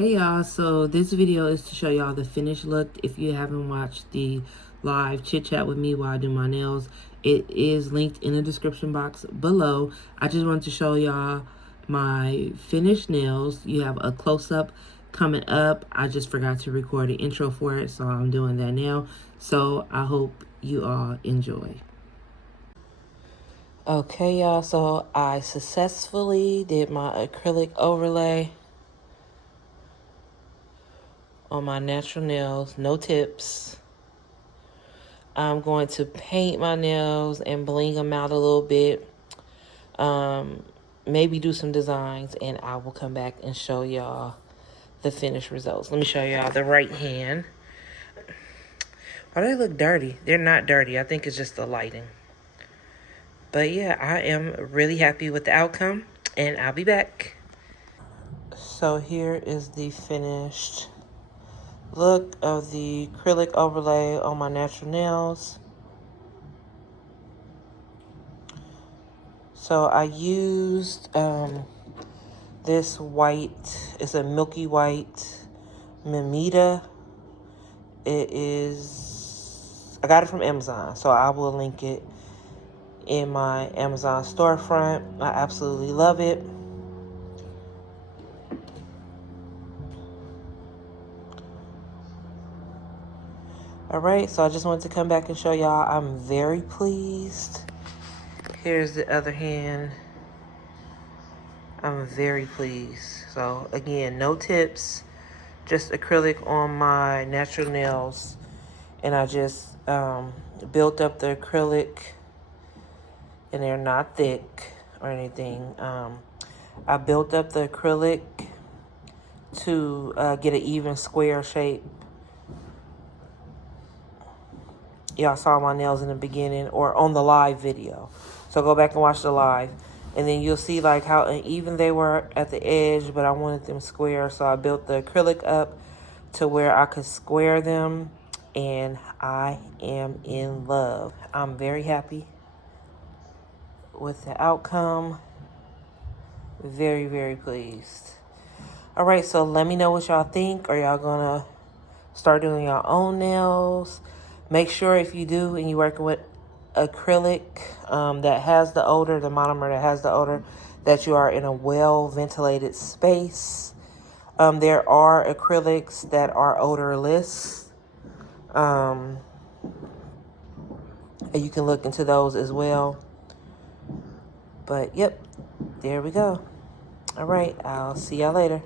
Hey y'all, so this video is to show y'all the finished look. If you haven't watched the live chit chat with me while I do my nails, it is linked in the description box below. I just wanted to show y'all my finished nails. You have a close-up coming up. I just forgot to record an intro for it, so I'm doing that now. So I hope you all enjoy. Okay y'all, so I successfully did my acrylic overlay on my natural nails, no tips. I'm going to paint my nails and bling them out a little bit. Maybe do some designs, and I will come back and show y'all the finished results. Let me show y'all the right hand. Why do they look dirty? They're not dirty. I think it's just the lighting. But yeah, I am really happy with the outcome, and I'll be back. So here is the finished look of the acrylic overlay on my natural nails. So I used this white, it's a milky white Memita. It is, I got it from Amazon, so I will link it in my Amazon storefront. I absolutely love it. All right, so I just wanted to come back and show y'all I'm very pleased. Here's the other hand. I'm very pleased. So again, no tips, just acrylic on my natural nails. And I just built up the acrylic, and they're not thick or anything. I built up the acrylic to get an even square shape. Y'all saw my nails in the beginning or on the live video. So go back and watch the live. And then you'll see like how uneven they were at the edge, but I wanted them square. So I built the acrylic up to where I could square them. And I am in love. I'm very happy with the outcome. Very, very pleased. All right, so let me know what y'all think. Are y'all gonna start doing your own nails? Make sure if you do and you're working with acrylic that has the odor, the monomer that has the odor, that you are in a well-ventilated space. There are acrylics that are odorless. And you can look into those as well. But, yep, there we go. All right, I'll see y'all later.